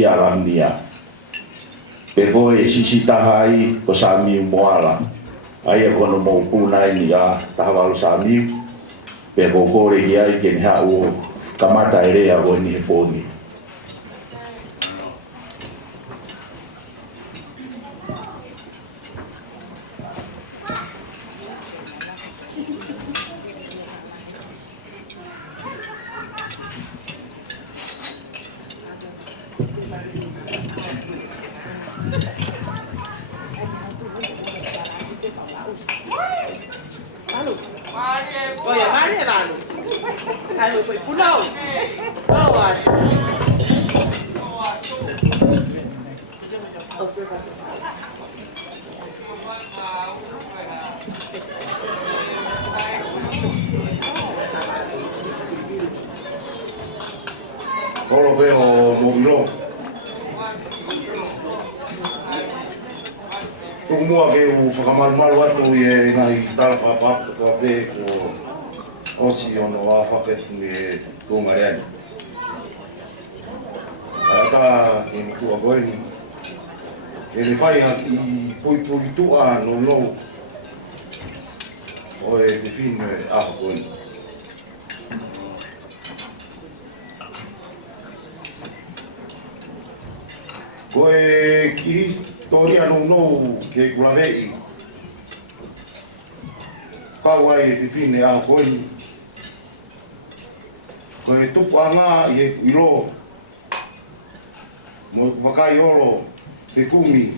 ia Lavinia. Pe koe sisitaha ai ko Sami moala. Ai e kono mo puna ni a tahawalo Sami. Pe ko kore ki ai ke ha o kamata ere a o ni he poni. Kolo veo mobilo. Tumua ke u whakamarumaru atu e ngai tala whapapu kua pe ko osi ono a whaketu e Konga reani. Ata ke mtua Vaini. E le whaiha ki pui tua no. O e te whine aho Vaini. Ko e ki historia no ke kulavei. Kau ai e whine aho Vaini. Ko e tupu anga i e ilo. Mo wakai olo te kumi.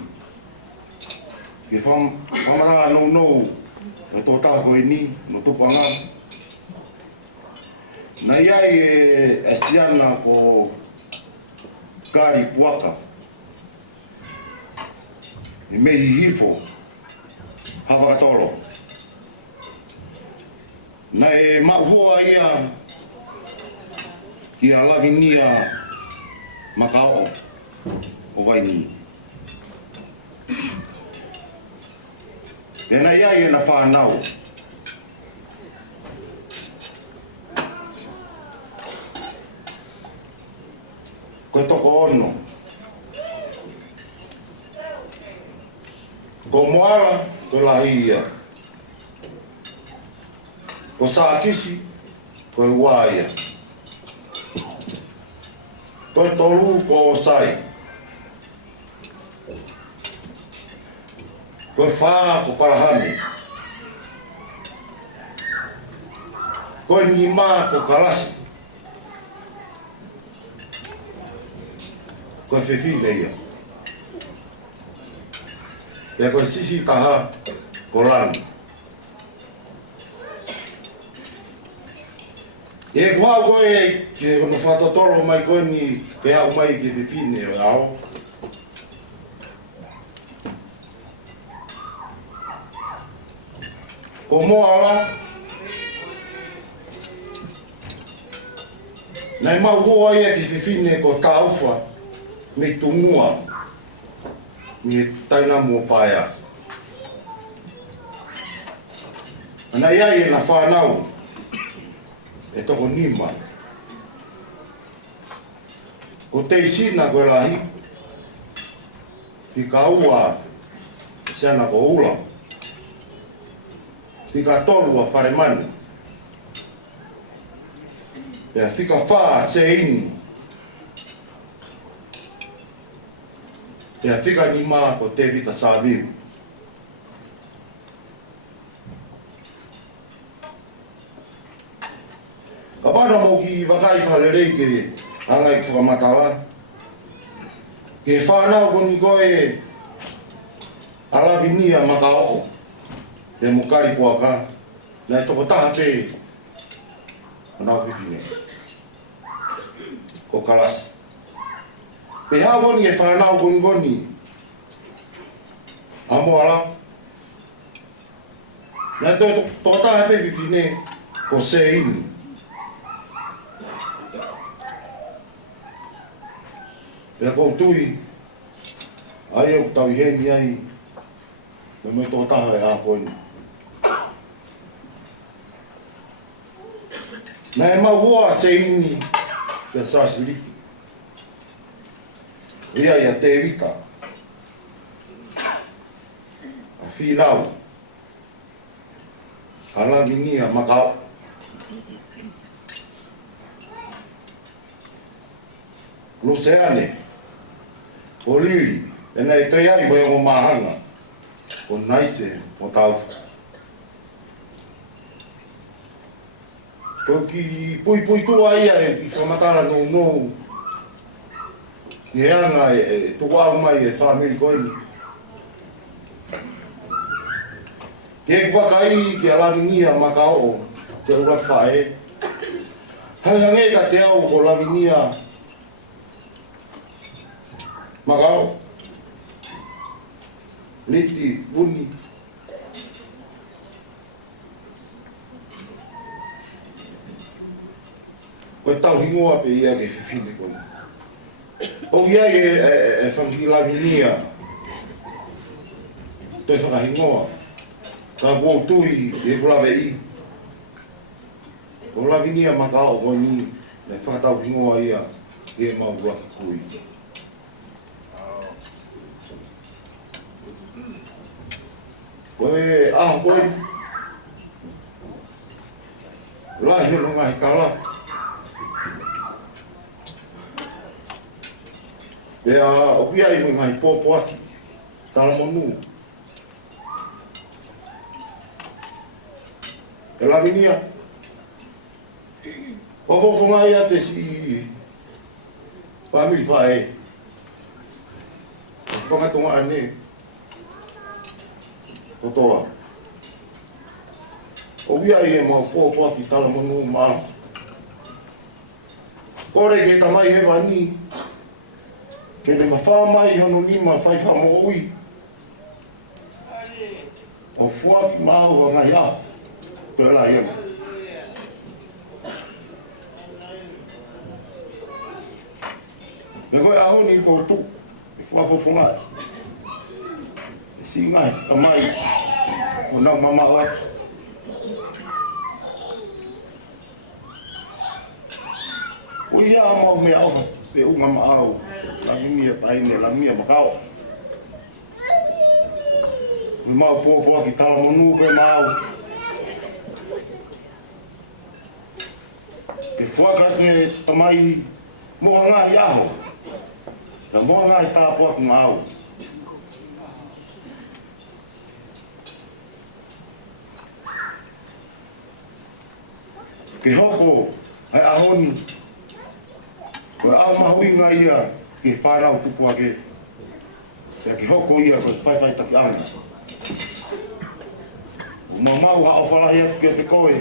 Ke whamaranga no. No tō tāko e ni, no tupu anga. Nai ai e asiana ko kari puaka. I mehi hifo, hawakatolo. Na e mauhoa ia ki a Lavinia Makaoo o Vaini. E nai ai e na whanau. Ko toko ono. Ko moala, ko lahia. Ko saakisi, ko waia. Ko tolu, ko osai. Ko wha, ko parahane. Ko nima, ko kalasi. Ko whewhine ia. E koe sisi taha ko lani. E kua koe ke kono whatotolo mai koe ni ke au mai ke whiwhine o ao. Ko moala. Nei mau hoa ia ke whiwhine ko tauwha me tungua. Mi taina mua paia. Ana iai e na whanau. E toko nima. Ko teisina koe lahi. Pika ua. Siana ko ula. Pika tolua wharemani. Pea pika whaa se ini. Te whika ni mā ko te whika sāwiu. Ka pāna mō ki wakai whalerei ke angai ki whakamatala. Ke whānau koni koe a Lavinia Makaoo. Te mokari puaka. Nei toko taha pe. Anau whiwhine. Ko kalasi. Pe hawoni e whanau gongoni. A moala. Nā tō taha pe whiwhine ko se ini. Pea kou tui. Ai au tau heni ai. Me me tō taha e haponi. Nā e mau hoa se ini. Pea sās Liti. ia te vika. A whinau. A Lavinia Makaoo. Luseane. O Lili. E nei te ai mai o mahanga. O naise o tauwha. Toki pui tua ia i whamatara no i heanga e tuku au mai e whamiri koini. Ke whakai ki a Lavinia Makaoo te urat whae. Hange ka te au o Lavinia Makaoo. Liti, Vuni. Koe tau hingoa pe ia ke whiwhine koe. O ia e whangi Lavinia. Te whakahingoa. Ka kua tui e kulawe i. O Lavinia Makaoo koe ni. Ne whakatau hingoa ia e mau waka kui. Koe koe. Lahi no ngai kala. O pia i ngai pōpō ati. Tala monu. E Lavinia. O whonga ia te si pāmiri whae. Whangatonga ane. O toa. O wia i e mau pōpō ati tala monu maa. Kore ke tamai he wani. Ke ne mawha mai hono ni ma whai wha mo ui. O fuaki mahu a ngai a. Pera ia. Me koe aho ni po tu. E whafofongai. E si ngai, a mai. O nau mama wat. O ia mau me aho. Pe unga maau. Lavinia Vaini, Lavinia Makaoo. Me mau pōpō ki tala monu pe mau. E whaka te tamai moha ngai aho. Na moha ngai tāpua ki mau. Ke Hoko, ai ahoni. Koe au mahuinga ia ke whārau tupu ake. Ia ki Hoko ia koe whaiwhai taki ana. Mau hao whalahi atu kia te koe.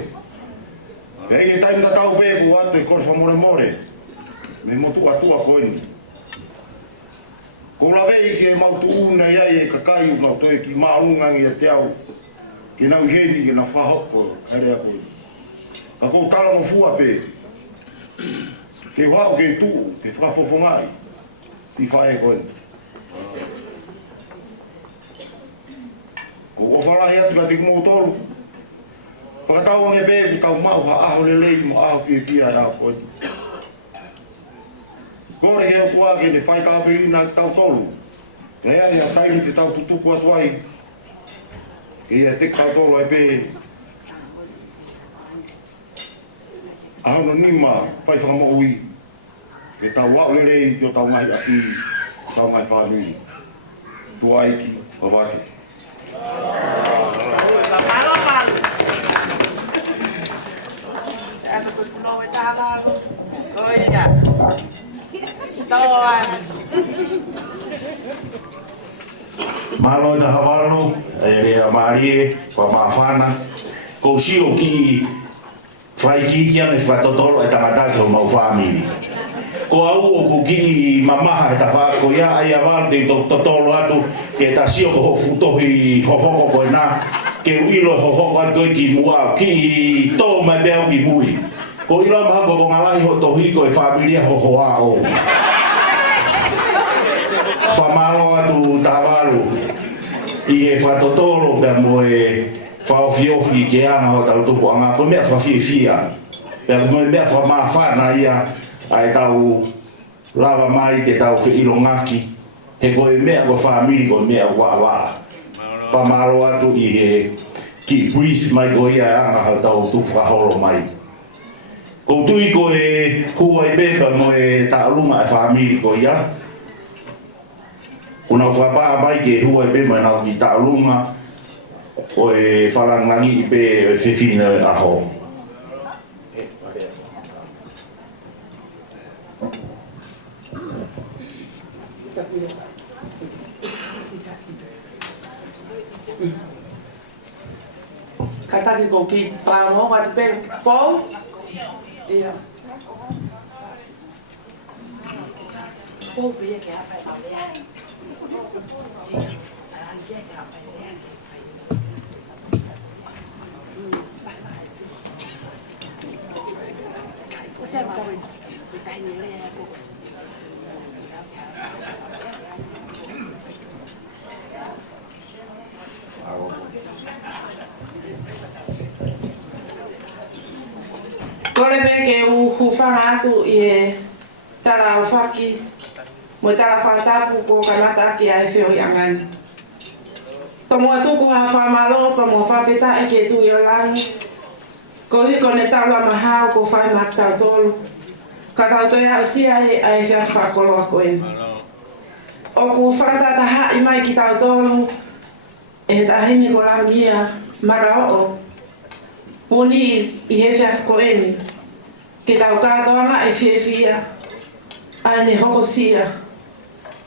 E e taimta tau pēku atu e korwha more. Me motu atua koe ni. Ko lawei ke mau tu una iai e kakai mau toe ki maungangi e te au. Ke nau heni ke na whahoko haere a koe. Ka kou tala mo fua pē. Ke whao ke tu, ke whakafofongai. I whae koe. Ko o whalahi atu ka te kumo tolu. Whakatau ange pē ki tau mau ha aho lelei mo aho pia pia e a koe. Kore ke au kua ke ne whai tāpiri nā ki tau tolu. Ke ea ia taimi te tau tutuku atu ai. Ke ia te kau tolu ai pē. Ahono nima whai whakamo ui. Ke tau wau lelei ki o tau ngai api, tau ngai whanui. Tua aiki, o wake. Malo da hawalo, rea marie, whamawhana. Ko sio ki whai kikia me whatotolo e tangata ki o mau whamiri. Ko au o ko ki mamaha e ta whako ia ai awal te totolo atu ke ta sio ko futohi hohoko koe nā ke uilo hohoko atu ki mua ki tō mai beo ki mui. Ko ilo maha ko ngalahi ho tohi ko e whamiria hohoa o. Whamalo atu tawalu i e whatotolo pe mo e whaofiofi ke anga ho tau tupu anga ko mea whawhiwhia pe mo e mea whamawhana ia ai tau lava mai te tau whi ilongaki, he koe mea ko whamiri ko mea wā. Whamaro atu i he ki breeze mai ko ia anga hau tau tu whakaholo mai. Ko tui ko e hua i beba mo e taurunga e whamiri ko ia. Kuna whapaa mai ke hua i beba nau ki taurunga o e whalangangi i pe e whiwhina aho. Kataki ko ki Faiaho at pen po. Iya. Po biya ke apa ya? Kole ke u whangatu i tala whaki mo tala whatapu ko kanata ki ai whio i angani. Tomo atuku ha whamalo pa mo whawheta e ke tu i o langi. Ko hiko ne taua mahao ko whai matau tolu. Ka tau toi au sia e ai whia whakolo a koen. O ku whakatata hai mai ki tau tolu e he tahini ko Lavinia Makaoo. Vuni i he whia koeni. Ke tau kātoanga e whiawhia, ai ne Hoko sia,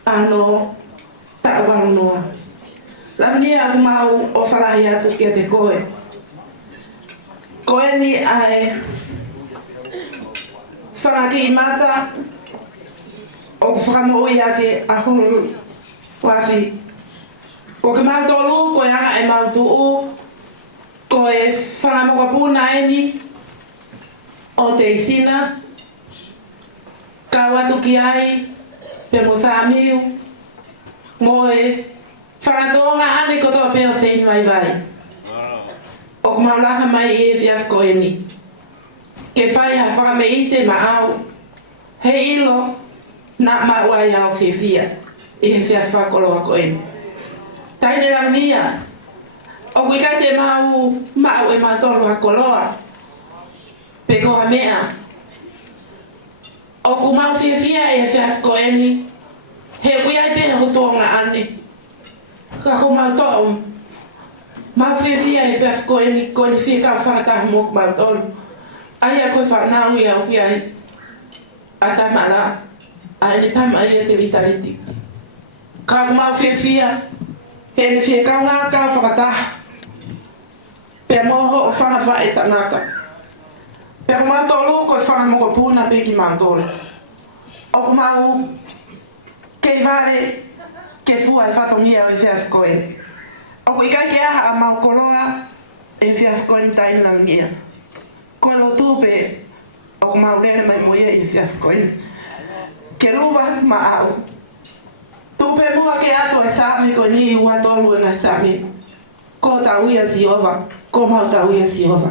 ano tāwaru noa. Lavinia mau o whalahi atu kia te koe. Koe ni ai whangaki i mata o whakamoi ake ahuru wafi. Ko ke mau tolu, koe anga e mau tuu, koe whangamokapuna eni, o te isina, ka watu ki ai, pe mo sāmiu, moe, whakatonga ane kotoa peo sein vai vai. O ka maulaka mai i e whiaf koeni. Ke whai ha whakame i te Makaoo, he ilo, na mauai au whiwhia, i he whiaf whakoloa koeni. Taine Lavinia, o kuika te mau e matolo hakoloa, pe ko ha mea. O ku mau whiawhia e whiaf koeni, he kui ai pe ho tonga ane. Ka ko mau to'o. Mau whiawhia e whiaf koeni, koeni whiakau whakataha mok mau tolu. Ai a koe whanau i au kui ai. A taimara, ai ni taima i te vitaliti. Ka ku mau whiawhia, he ni whiakau ngā kau whakataha. Pe moho o whanawha e tangata. Pero mau tolu ko whangamoko puna pe ki mau tolu. O ko mau kei vare ke fua e whatongia o i whiaf koeni. O ko ikai ke aha a mau koroa e whiaf koeni taina Lavinia. Ko lo tupe o ko mau lere mai moia i whiaf koeni. Ke luwa Makaoo. Tupe mua ke ato e sami ko ni ua tolu e ngai sami. Ko tauia si ova, ko mau tauia si ova.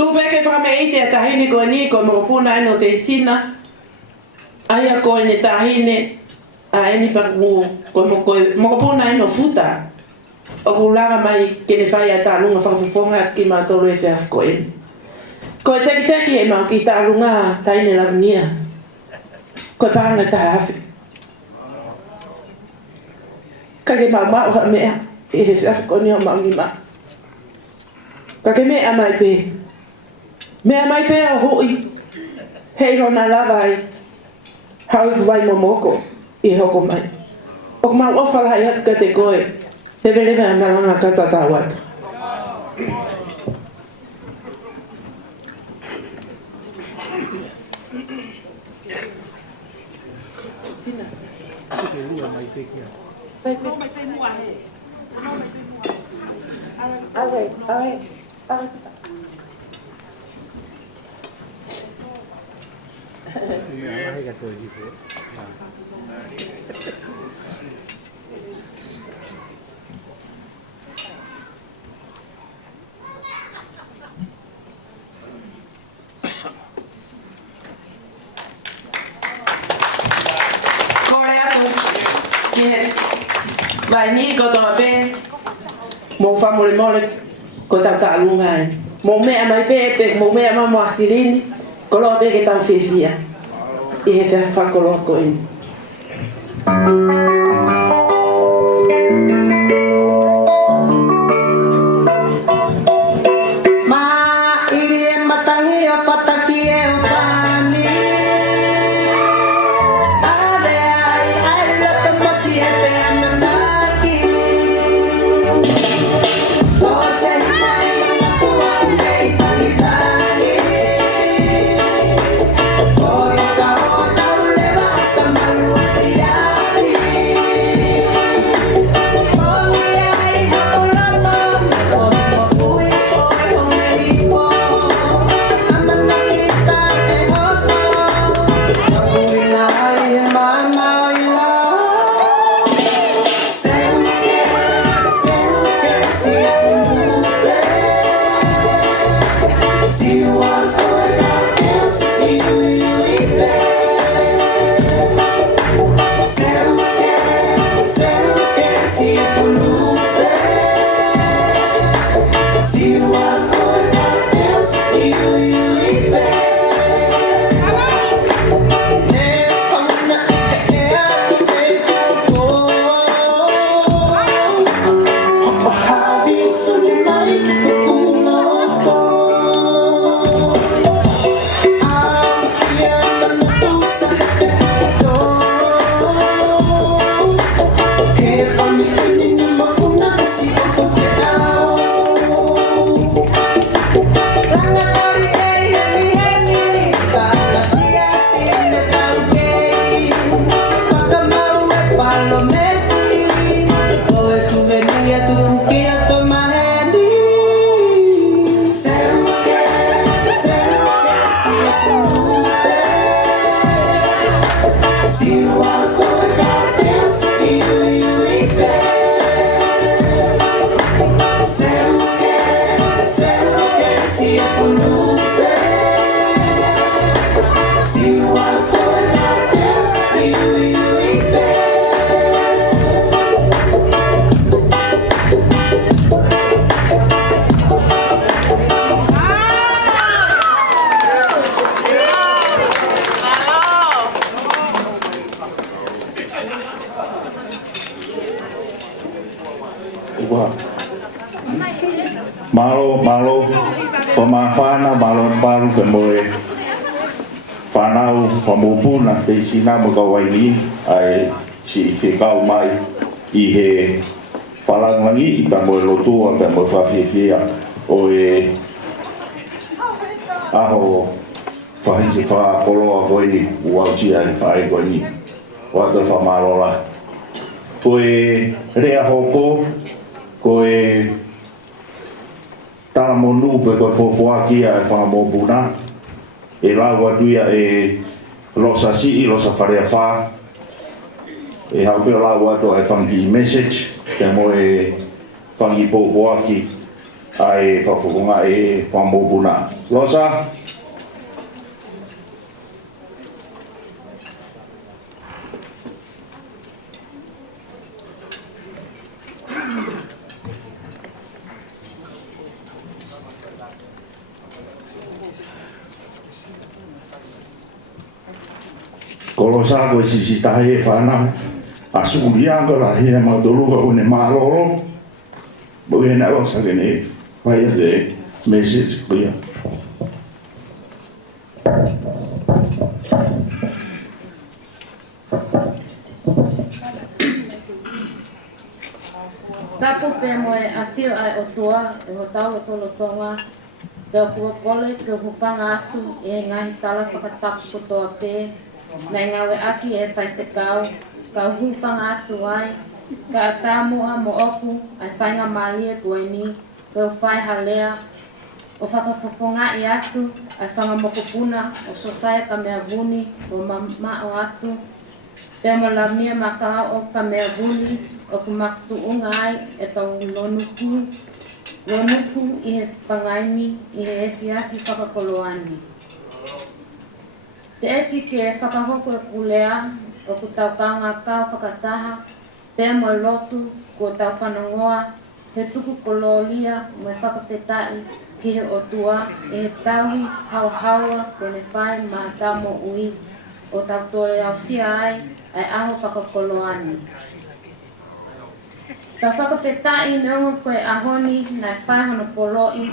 Tupe ke whame ite a tahine koe ni ko mokopuna eno te isina. Aia koe ne tahine a eni paku ko mokopuna eno futa. O kulanga mai ke ne whai a tālunga whakawhawhonga ki mātoro e whiaf koe. Koe teki teki e mau ki tālunga taine Lavinia. Koe pānga tā hawhi. Ka ke mau ha mea e he whiaf koe ni o mau ni ma. Ka ke mea mai pe. Mea mai pēo hui, hei rona lava ai, hau i puwai momoko i hoko mai. O mau ofalai atu ka te koe, lewe lewe a malanga kata tau atu. ke Vaini ko to be mo fa mole ko ta lunga mo me mai pe mo me ma mo asilini ko lo be ke tan fefia e fe fa ko lo ko en Malo famafana malo paru ke moe fanau famupuna te sina Vaini ai si kau mai I he falangangi pa moe lotua pa moe fafifia o e aho fahisi fa koloa Vaini uauti ai fai Vaini wata famalola koe rea Hoko koe tala monu pe ko poaki a fa mo buna e la wa duia e losa si losa farea fa e ha pe la wa to e fangi message te mo e fangi poaki ai fa fuga e fa mo buna losa Kolosa ko si tahe fana asulia ko la he ma dolu ko ne malolo bo ena lo sa que ne vaya de message ko ya tapu pe mo a fio ai o toa e o tau to lo tonga pe ko kole ke ho panga atu e ngai tala whakatapu ko toa pe Nai ngawe aki e whai te kau hufanga atu ai, ka tāmoa mo opu ai whainga malia Vaini, peo whai halea, o whakawhawhonga I atu, ai whanga mokopuna, o sosai ka mea Vuni, o mama o atu, peo mo Lavinia Makaoo ka mea Vuni, o ku maktuunga ai e tau lonuku I he pangaini, I he efiafi whakakoloani. Te eki ke whakahoko e kulea o ku taukanga kau whakataha Pea mo lotu ko tau whanongoa, he tuku kololia mo e whakawhetai ki he otua, e he taui hawa ko ne whai ma tau mo ui o tau toe au sia ai aho whakakoloani. Ta whakawhetai neonga koe ahoni nai whai hono poloi,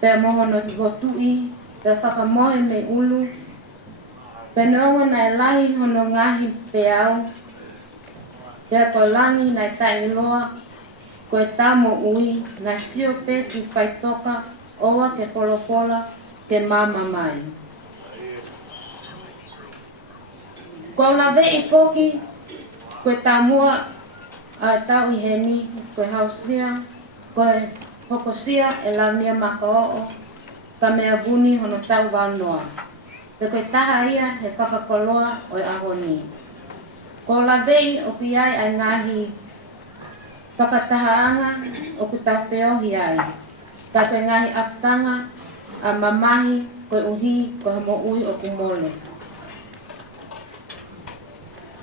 pea mohono gotui, pea whakamohe me ulu, pea neonga nai lahi hono ngahi peau, pea koe langi nai tailoa, koe tamo ui, nai sio pe ki whaitoka, oa ke polopola, ke mama mai. Ko la vei poki, koe tamua a tau i heni, koe hausia, koe hokosia e Lavinia Makaoo, ka mea Vuni hono tau wanoa. Pe koe taha ia he whakakoloa o ahoni. Ko la vei o ki ai ai ngahi whakatahaanga o ku tau whiohi ai. Ka koe ngahi aptanga a mamahi koe uhi koe hamo ui o ku mole.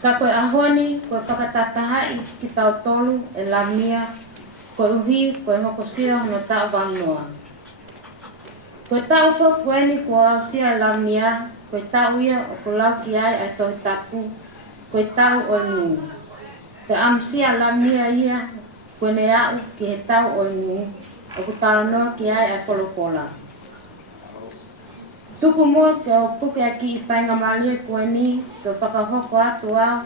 Ka koe ahoni koe whakatatahai ki tau tolu e Lavinia, koe uhi koe hokosia hono tau wanoa. Koe tau whakueni kua au sia Lavinia, koe tau ia o ku lau ki ai ai tohi tapu, koe tau o ngu. Koe amsia Lavinia ia, koe ne au ki he tau o ngu, o ku talanoa ki ai ai polopola. Tuku mua ke o puke aki i whainga malia koe ni, ke o whakahoko atu au,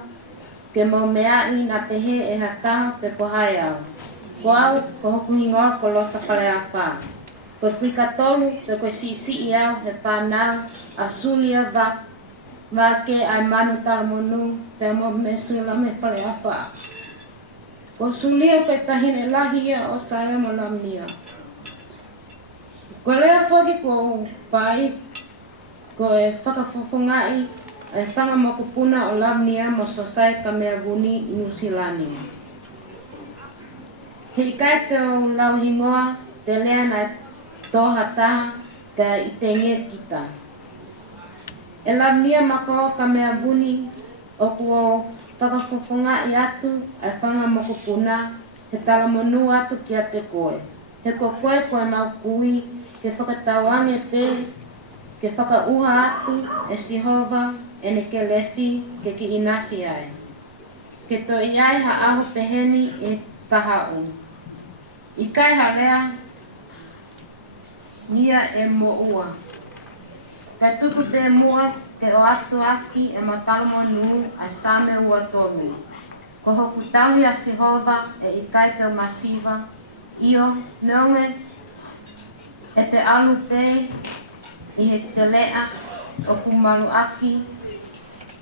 ke mau mea i na pehe e hataha pe pohai au. Ko au ko hoku hingoa ko losa pale a wha. Koe whika tolu pe koe si au he whanau a sulia va ke ai manu talamonu pe mo me sula me pale a wha. Ko sulia pe tahine lahia o saya mo Lavinia. Ko lea whaki ko pai, ko e whakafofongai e whangamokupuna o Lavinia mo sosai ka mea Vuni i Nusilani. Hei kai te o lauhingoa te lea na toha taha ka i te nge kita. E Lavinia Makaoo ka mea Vuni o kuo whakafofongai atu e whangamokupuna he talamonu atu ki a te koe. He ko koe koe mau kui ke whakatawange pe, ke whakauha atu e Sihova e ne ke lesi ke ki inasi ai. Ke to i ai ha aho peheni e kahau. I kai ha lea, nia e mo ua. Kai tuku te mua ke o atu aki e matalomonu a same ua tomu. Ko hoku tauhi a Sihova e i kai te o masiva, io neonge e te alu pe i he te lea o kumalu aki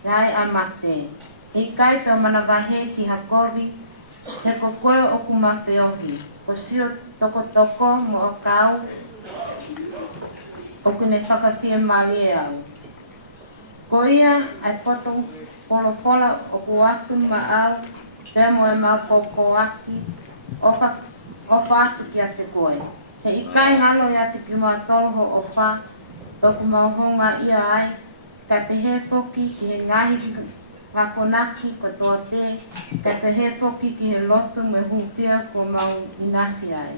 rai a mate. I kai te o manavahe ki hakovi, he ko koe o kumawheohi. Ko sio toko mo o kau, o kune whakatia mali au. Ko ia ai poto polopola o kuatu ma au, pea mo e mau koko aki, ofa atu ki a te koe. He ikai ngalo ia te ki mua toloho o wha, o ku mauhonga ia ai, kai pehe poki ki he ngahi hakonaki ko toa te, kai pehe poki ki he lotu me hupia ko mau inasi ai.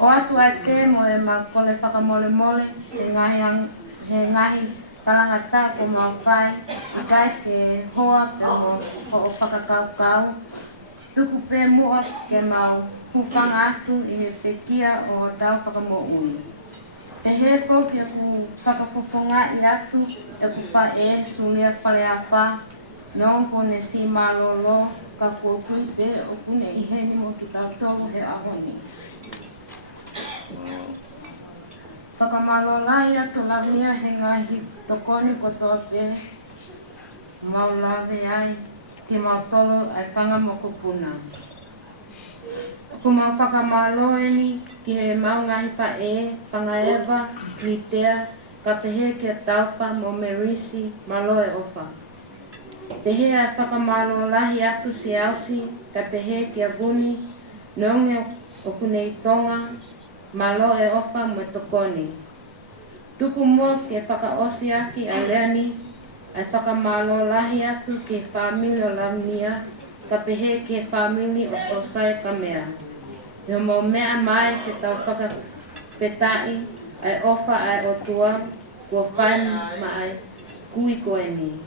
O atu ai te mo e ma kole whakamole mole, he ngahi kalangata ko mau whai, ikai ke hoa pe mo o whakakau, tuku pe mua ke mau hupanga atu i he pekia o tau whakamo ui. E he poki ku whakapoponga i atu e ku wha e sulia whale a wha, non ko ne si malolo ka kukui pe o kune i heni mo ki tau tau he ahoni. Whakamalola i atu Lavinia he ngahi tokoni ko toa pe, maulawe ai ki mau tolo ai whangamokupuna. Ko mau whakamaloeni ki he mau ngahi pa e, Whangaewa, Litea, ka pehe ki a tauwha mo Merisi, maloe ofa. Pehe a whakamalola hi atu si ausi, ka pehe ki a Vuni, neonge o kunei tonga, maloe ofa mo tokoni. Tuku mua ke whakaosi aki a leani, ai whakamalo lahi atu ke whamili o Lavinia, ka pehe ke whamili o Sosai ka mea. Ia mo mea mai ke tau whakapetai, ai ofa ai o tua, kua whaini ma ai kui koe ni.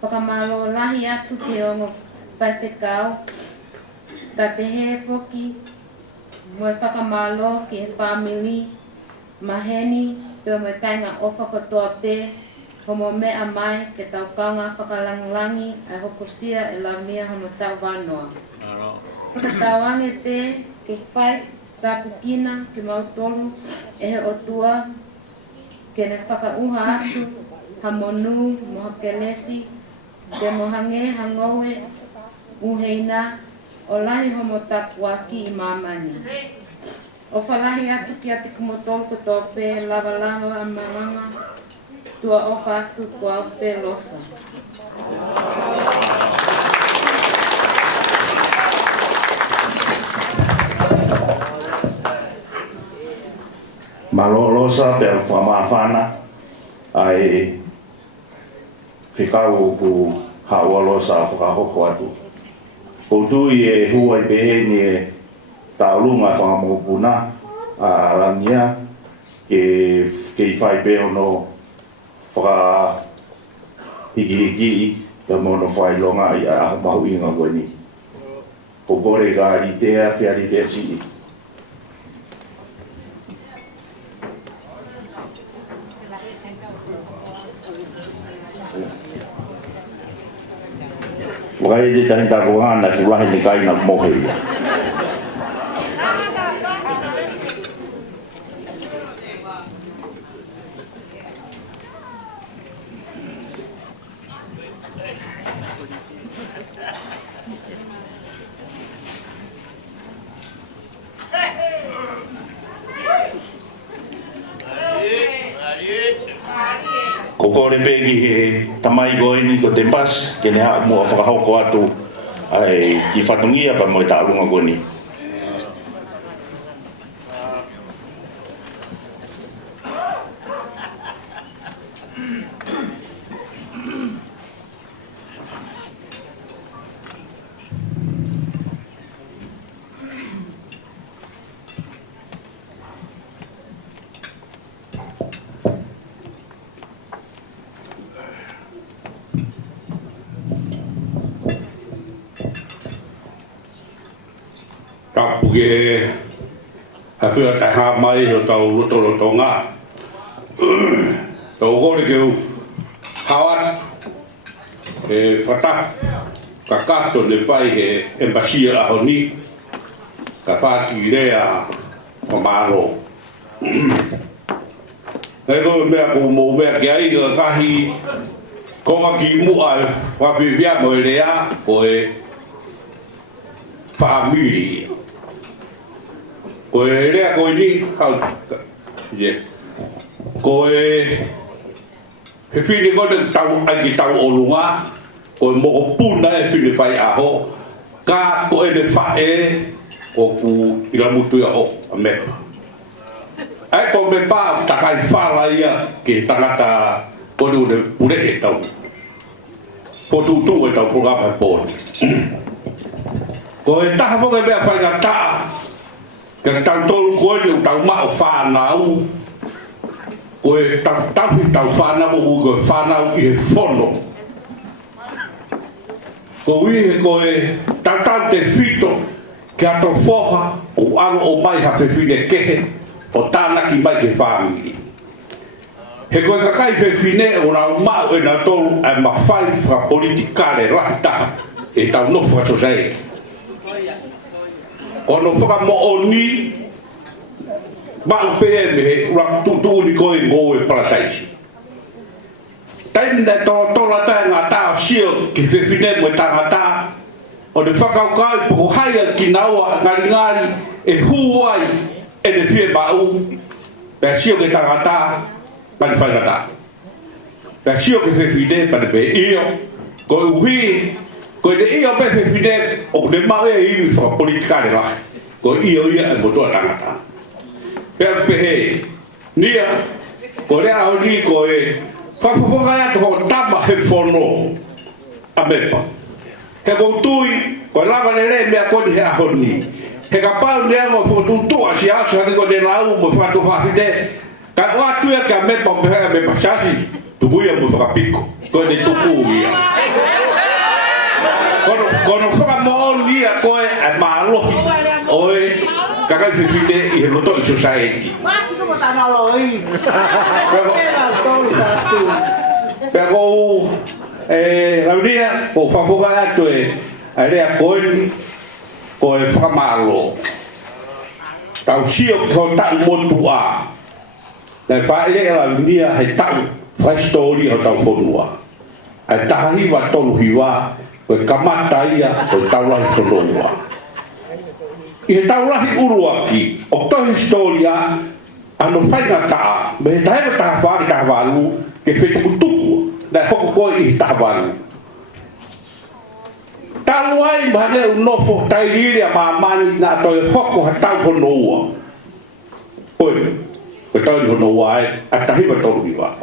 Whakamalo lahi atu ke ongo Faiaho, ka pehe poki, mo e whakamalo ke whamili, maheni, peo me kainga ofa kotoa pe, Homo mea mai ke tau kaunga whakalangilangi ai hoko sia e Lavinia hono tau wanoa. Whakatawange pe ke whai tāpukina ke mautolu e he otua ke ne whakauha atu hamonu moha kelesi ke mohange hangowe uheina o lahi homo tapuaki i mamani. O whalahi atu ki ati kumotolu kotoa pe lava lava a maranga tua ofa atu kua pe losa. Malolosa pe whamawhana ai whikau ku haualosa whakahoko atu. Koutui e hua i pehe ni e taulunga whakamokupuna a Lavinia ke i whai peho no whaka hiki ka mono whai longa i a mahu inga koe ni. Ko kore ka ritea whiari te si. Wakai te tani taruhana si ulahi ni kaina mohe ia. Ko kore pegi he tamai koe ni ko te pas ke ne haa mua whakahoko atu ai i whatungia pa mo i tālunga koe ni. Kapuke hawhia te hā mai o tau roto ngā. Tau kore keu hawat e whata ka kato le whai he embasia aho ni ka whāti rea o mālo. Hei koe mea ko mō mea ki ai ka kahi konga ki mua whawhiwhia mo e rea ko e whaamiri. Ko e rea koe ni, ko e he whine kone tau ai ki tau olunga, ko e moko puna e whine Faiaho, ka ko e ne whae o ku iramutu ia o a mepa. Ai ko me pā takai whala ia ke tangata kone une pure e tau. Potutu e tau programa e pōne. Ko e taha whoka mea whainga taa, ka tau tolu koe ni tau mao whanau, ko e tau whanau u ko whanau i he whono. Ko ihe ko e tau te whito ki ato whoha o alo o mai hawhi whine kehe o tānaki mai ke whamiri. He koe kakai whine o rau mao e nā tolu ai mawhai wha politikare rahi taha e tau nofu ato saeke. Ono whaka mo ni mau pe me rak tu ni koe ngō e parataisi. Taina tola tai ngā tā sio ki whiwhine mo e tangata o ne whakaukai poko haia ki naua ngari e huai e ne whie mau pe sio ke tangata pa ne whaingata. Pe sio ke whiwhine pa ne pe io koe uhi ko te ia pe whiwhine o ne mau e iwi whakapolitikare lahi. Ko ia e motoa tangata. Pea pehe, nia, ko rea au ni ko e whakafonga atu ho tama he whono a mepa. He koutui, ko lava le mea koni he ahoni. He ka pau nea mo whotutua si asu hake ko te lau mo whatu hawhide. Ka watu ia ka mepa mpeha mepa sasi, tukuia mo whakapiko. Ko te tuku ia. Kono whakamooni a koe a maalohi. Oe, kakai whiwhine i he loto i society. Masi ko tama loi. Pero Lavinia, ko whafuka atu a rea koe ko e whakamalo. Tau sio ki ho tau motu a. Nei whaele Lavinia he tau whaistori ho tau whonua. A tahi wa tolu hiwa ko e kamata ia ko tau lahi whonua. I he tau lahi urua ki, o tohi historia ano whainga taa, me he tahewa taha whaari taha waru ke whetuku tuku, nei hoko koe i he taha waru. Talu ai mahake unofo tairiri a maamani na toi hoko ha tau honoua. Oe, ko tau ni honoua ai, a tahiwa toru hiwa.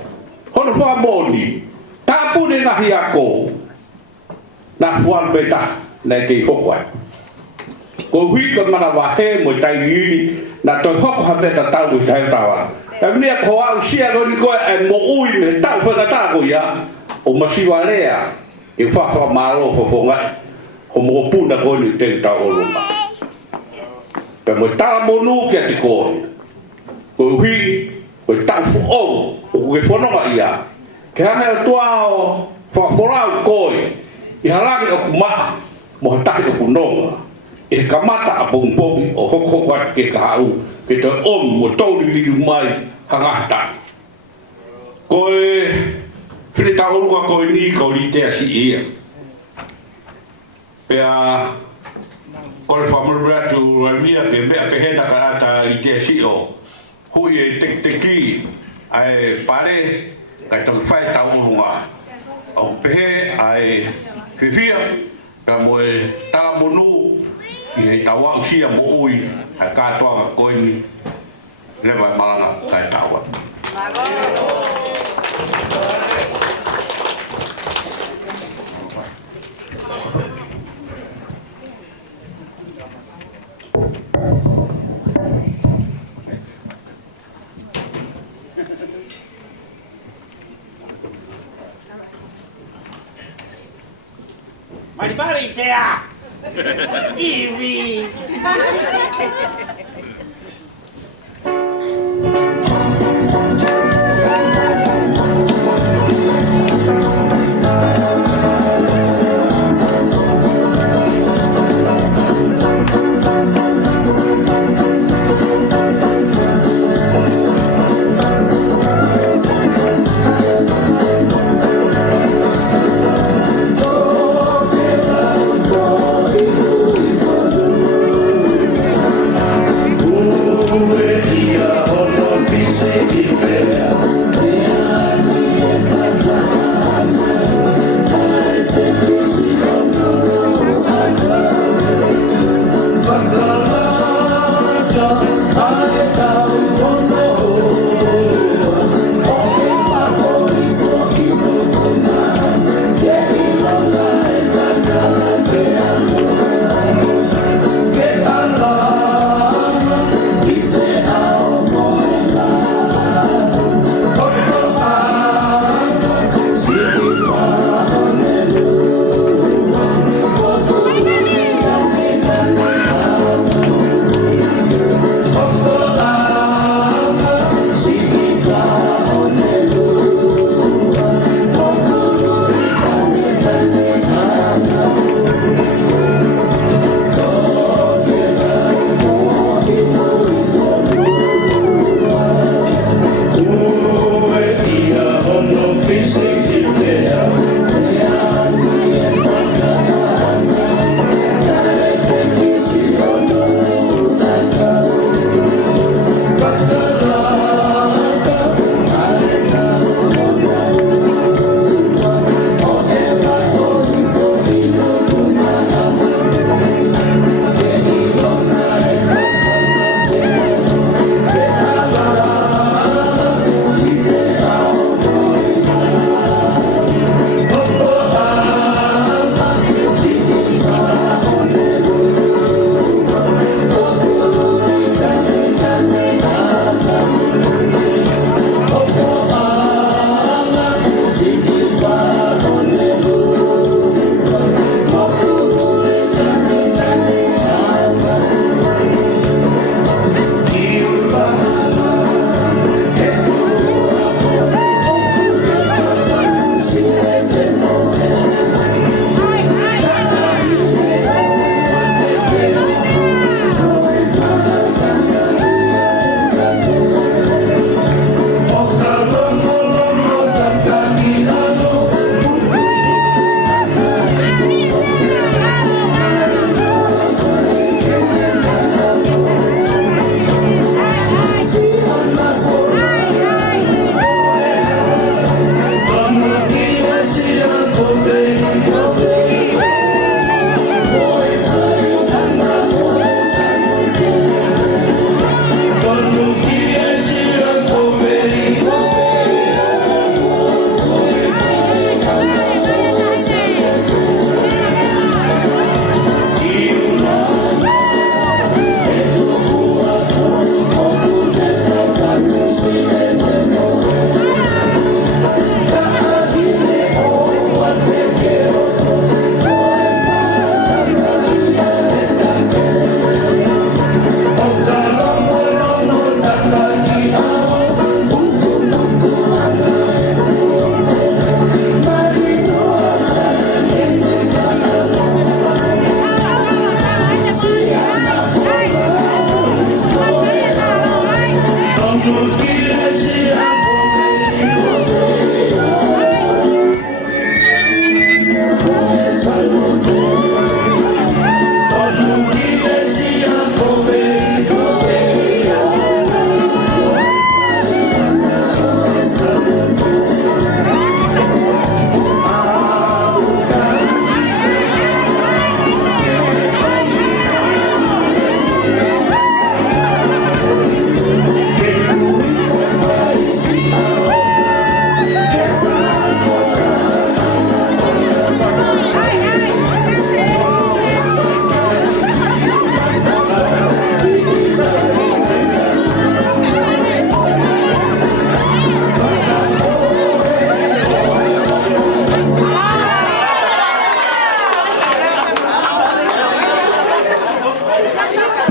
Hono wha moni, tāpune na hiako, na fuan beta, nei kei hoko ai. Ko hui ka mana wahe mo tairiri, na toi hoko ha meta tau i tahe tawa. E mnia ko au sia roni koe e mo ui me tau whanatago ia, o masiwa lea, e whawha maro whawhongai. O mo puna koe ni te tau olunga. Pe mo tala monu kia te koe. Ko hui, ko tau fu o, o ke whanonga ia. Ke hanga o tuao, whawhorau koe, i harangi o kumaa, mo hataki o kunonga. E kamata a pongpongi o hoko ke kahau, ke te om mo tauri ligi mai hangata. Koe, whine tau olunga koe ni ko li te asi ia. Pea kore whamurura tu Lavinia ke mea pehena karata i te sio hui e teki ai pare kai tau whai tau urunga au pehe ai whiwhia ka moe tala monu i hei tau au sia mo ui ai katoa ka koini lewa malanga kai taua. Mari pare idea. Iwi.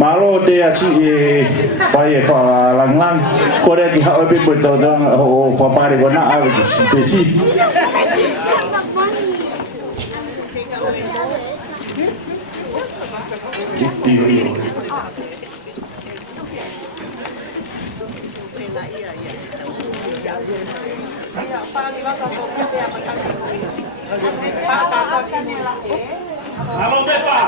Malo te asi e fai fa lang lang. Kore ki ha obe boto dang o fa pare ko na ave ki spesi. Halo Depa.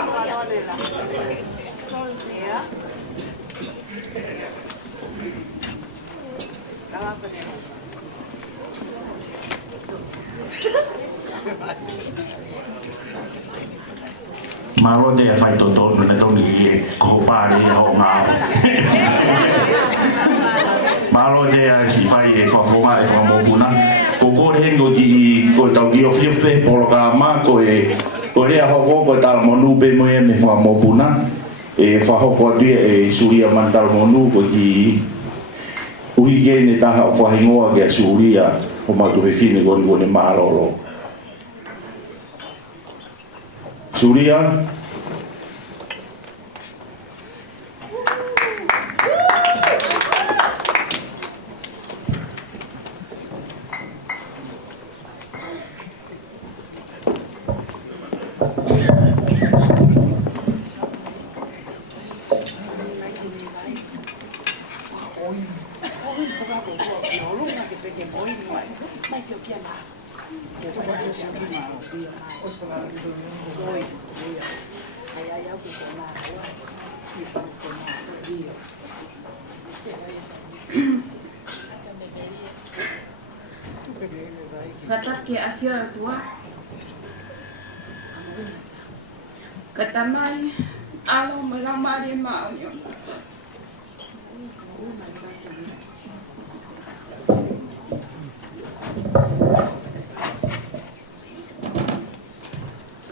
Malo te fai toto na to ni ko pare ho nga. Malo te si fai e fa fonga e fa mo puna. Ko ko hen go di ko tau di ofio pe programa ko e ko rea hoko ko tal monu pe mo e me fa mo puna e fa hoko di e suria mandal monu ko di ui ge ne ta ha fa hingoa ge suria o ma tu e fine go ne malo lo suria Fatap ke afia tua. Katamai alo melamari maunyo.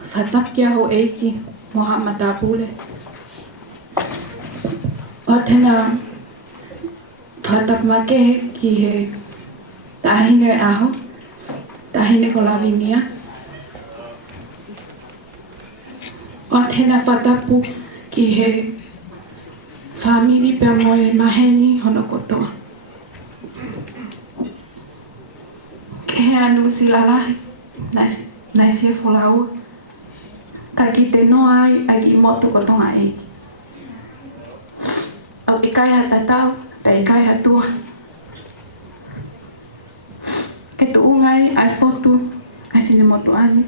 Fatap ke ho eki Muhammad Abule. Otena fatap make ki he tahine aho. Tahine ko Lavinia. Otena fatapu ki he family pe moe maheni Hono kotoa. Ke he anu silalahi nai fia folaua. Ka ki te noa ai ki motu kotonga eiki. Au ikai ha tatau, ta ikai ha tua. Ke tu ungai ai fotu, ai fine motu ani.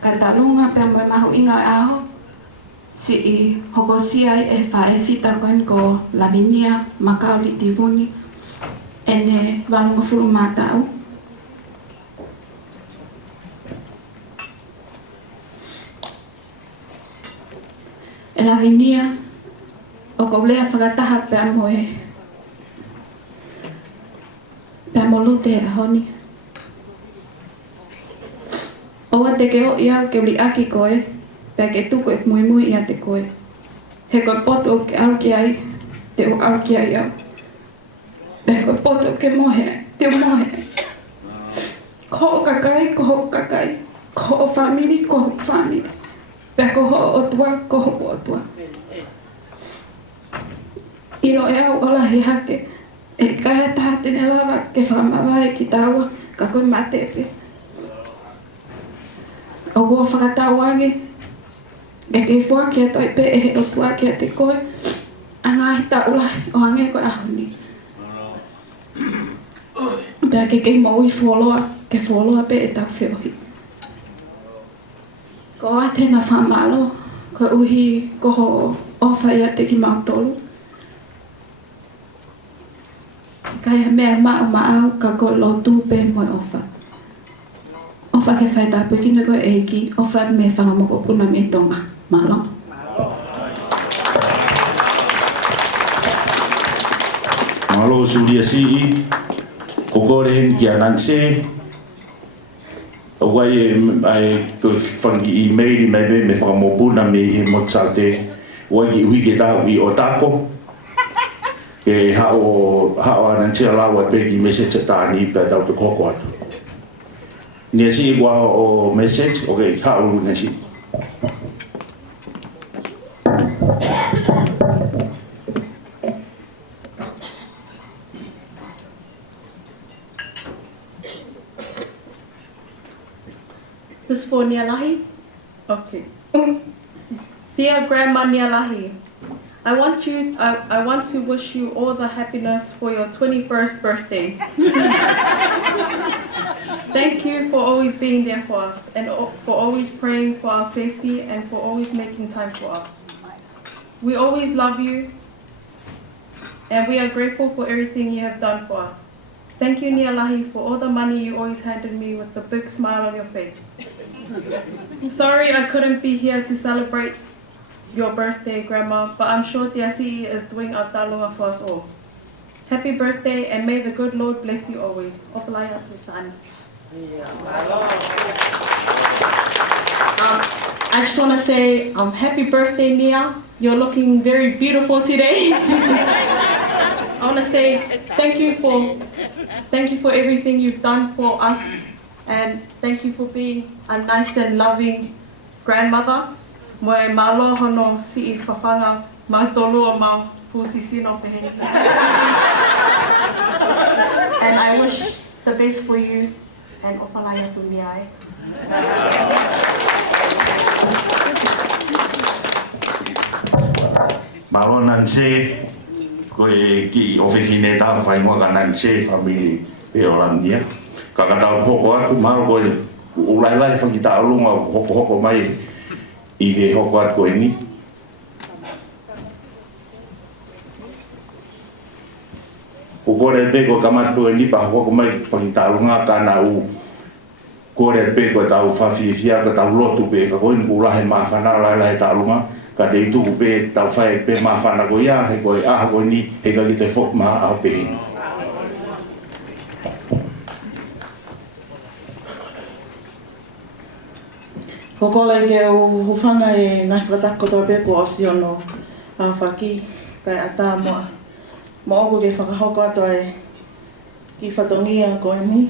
Ka talunga pe moe mahu inga aho. Si I hoko siai e wha e fita koen ko Lavinia, Makaoo, Liti, Vuni. Ene walunga furu mātau. E Lavinia, o ko lea whakataha pe moe. Pe mo lute e honi. Oa te ke o ia ke uli aki koe, pe ke tuku e mui mui ia te koe. He koe poto o ke auki ai, te o auki ai au. Pe koe poto ke mohe, te o mohe. Ko o kakai, ko ho kakai. Ko o family, ko ho family. Pe ko ho o tua, ko ho o tua. Ilo e au ola he hake. E kaya taha tene lawa ke whamawai ki tawa ka koe matepe. O kua whakatawangi e ke fua kia toi pe e he o tua kia te koe a ngahi ta ulahi o hange koe ahuni. Pea ke kei maui wholoa ke wholoa pe e tau whiohi. Ko a tena whamalo ko uhi koho o whaia te ki mautolu. Kaya mea Makaoo ka koe lotu pe moe ofa. Ofa ke whai tapu kina koe eiki, ofa me whangamoko puna me tonga. Malo. Malo suria si ko kore hen ki ananse. O wai ai ko whangi email mai be me whakamopuna me he motsate. Wai ki ui ke tahu I o tako. E hao ananse alawa pe ki message tani pe tau te koko atu. Nia si wa o message, okay, hao nesi. for Nialahi? Okay. Dear Grandma Nialahi, I want to wish you all the happiness for your 21st birthday. Thank you for always being there for us and for always praying for our safety and for always making time for us. We always love you and we are grateful for everything you have done for us. Thank you, Nialahi, for all the money you always handed me with a big smile on your face. Sorry I couldn't be here to celebrate your birthday, Grandma, but I'm sure the SCE is doing our talunga for us all. Happy birthday and may the good Lord bless you always. Opalaya Susani. I just want to say happy birthday, Nia. You're looking very beautiful today. I want to say thank you for everything you've done for us, and thank you for being a nice and loving grandmother. Moe malo hono si I whawhanga mautolu o mau pusisino peheni. And I wish the best for you and opalaya tu niai. Malo nanse koe ki ofisine ta fai mo kana nanse family e Lavinia. Ka kata hoko atu malo koe ulai fangi ta alunga hoko mai I he hoko atu koe ni. Ko kore pe ko kamatu ni pa hoko mai fangi ta alunga kana u kore pe ko ta u fafia ka ta lotu pe ka ko ni ulahe ma fana la ta alunga. Ka te itu pe tau whae pe mawhana ko ia, he koe aha koe ni, he ka ki te whok maha a pe. Hoko lai ke o hufanga e ngai whakatako tō pe ko osi ono a whaki, kai ata moa. Mo oku ke whakahoko ato e ki whatongia koe ni.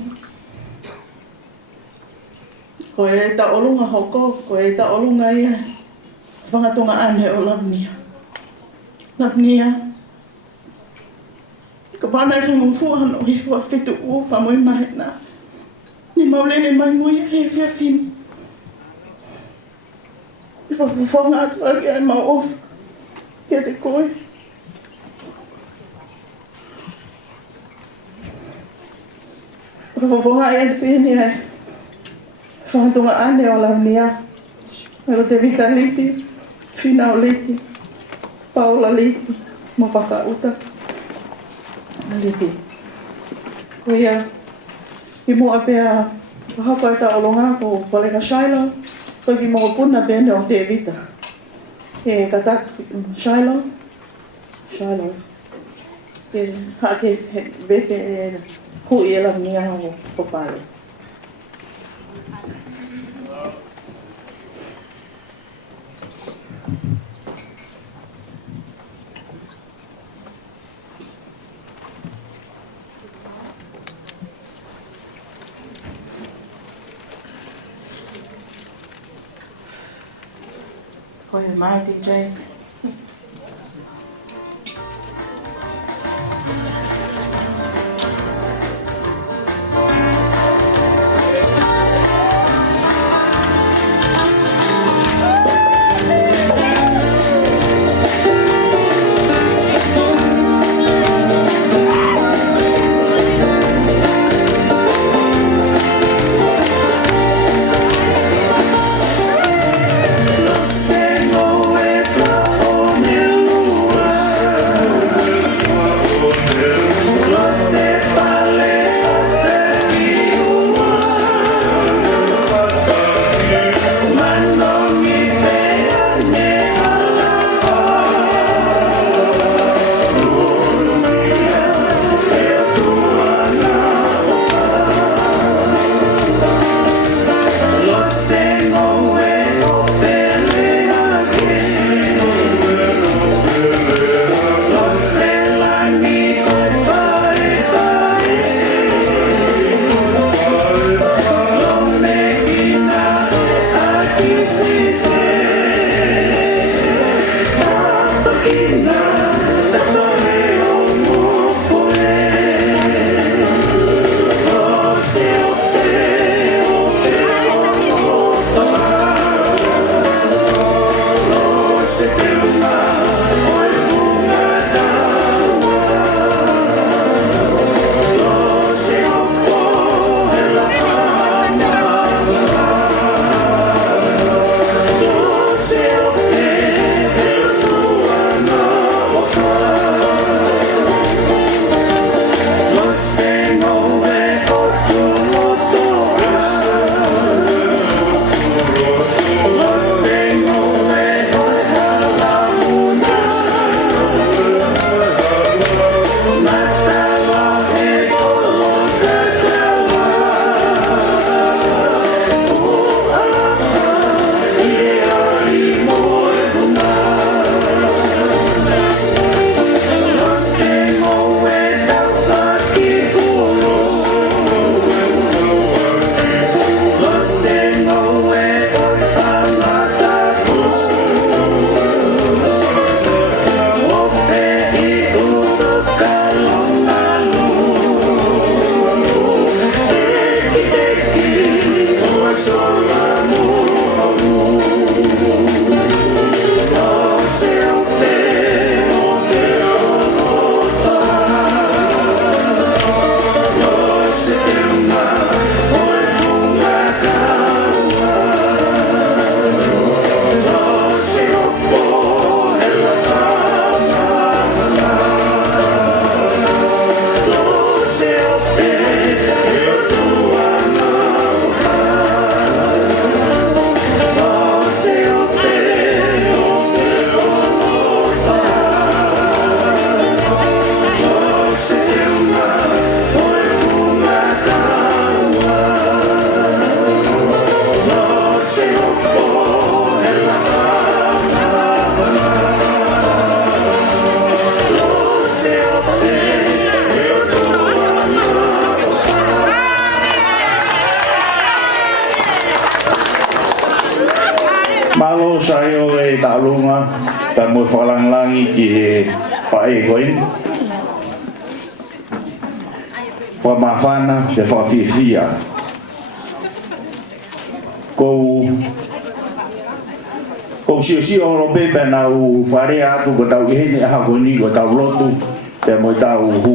Koe e ta olunga hoko, koe e ta olunga ia. Whangatonga ane o Lavinia. Lavinia. Ka pānai whangafuahana o hi whawhitu ua pa moi mahena. Ni maulene mai moi he whiawhini. I whawhanga atu agi ai mau ofu. Kia te koe. Whawhanga ai te whini ai. Whangatonga ane o Lavinia. Ero te vita Liti. Fina o Liti, Paula Liti, Makaoo Liti. Ko ia, I mua pia hapa ita olonga ko kolega Shiloh, ko ki mo puna bene o te vita. E kata Shiloh. Ke hake vete hui e Lavinia o popale. Koe mai DJ. Sengo e Mahalo sayo e talunga ta mo falangi ki he fae koin. Fa mafana te fa fifia. Ko si oro bebe na u fare atu ko tau hini ha ko ni ko tau lotu te mo tau hu